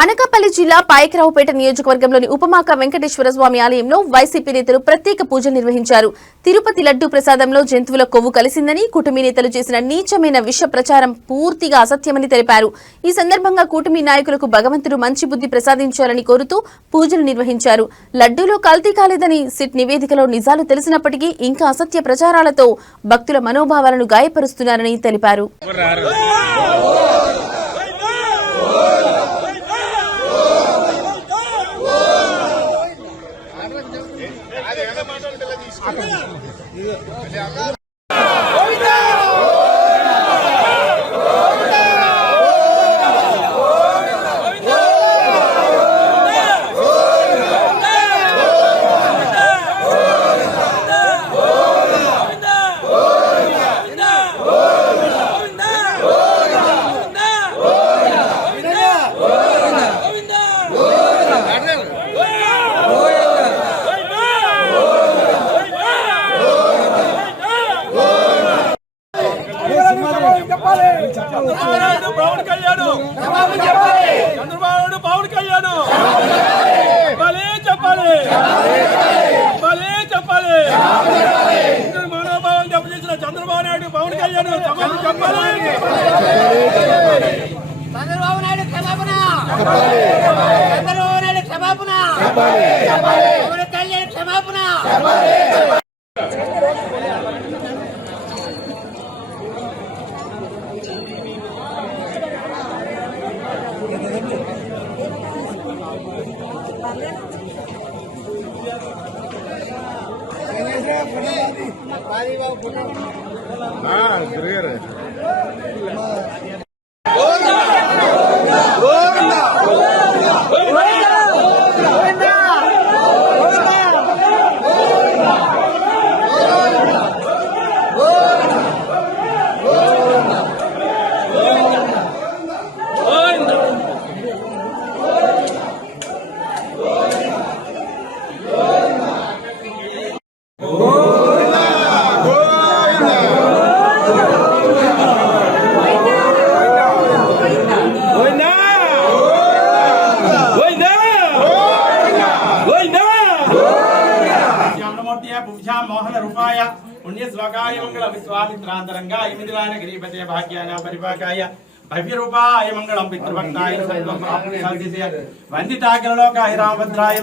అనకాపల్లి జిల్లా పాయకరావుపేట నియోజకవర్గంలోని ఉపమాక వెంకటేశ్వర స్వామి ఆలయంలో వైసీపీ నేతలు ప్రత్యేక పూజలు నిర్వహించారు. తిరుపతి లడ్డూ ప్రసాదంలో జంతువుల కొవ్వు కలిసిందని కూటమి నేతలు చేసిన నీచమైన విష ప్రచారం పూర్తిగా అసత్యమని తెలిపారు. ఈ సందర్భంగా కూటమి నాయకులకు భగవంతుడు మంచి బుద్ధి ప్రసాదించాలని కోరుతూ పూజలు నిర్వహించారు. లడ్డూలో కల్తీ కాలేదని సిట్ నివేదికలో నిజాలు తెలిసినప్పటికీ ఇంకా అసత్య ప్రచారాలతో భక్తుల మనోభావాలను గాయపరుస్తున్నారని తెలిపారు. పవన్ కళ్యాణ్ చంద్రబాబు పవన్ కళ్యాణ్ చెప్పాలి మనోభావం దెబ్బతీసిన చంద్రబాబు నాయుడు పవన్ కళ్యాణ్ చెప్పాలి. చంద్రబాబు నాయుడు క్షమాపణ, చంద్రబాబు నాయుడు క్షమాపణ, పవన్ కళ్యాణ్ క్షమాపణ. మోహన రూపాయ పుణ్య శ్లోకాయ మంగళ విశ్వామిత్రాంతరంగా ఇమిదిలాన గిరిపతే భాగ్యాన పరిపాకాయ భవ్య రూపాయ మంగళం పితృభక్తాయ సర్వం వందితాగ్రలోకాయ రామభద్రాయ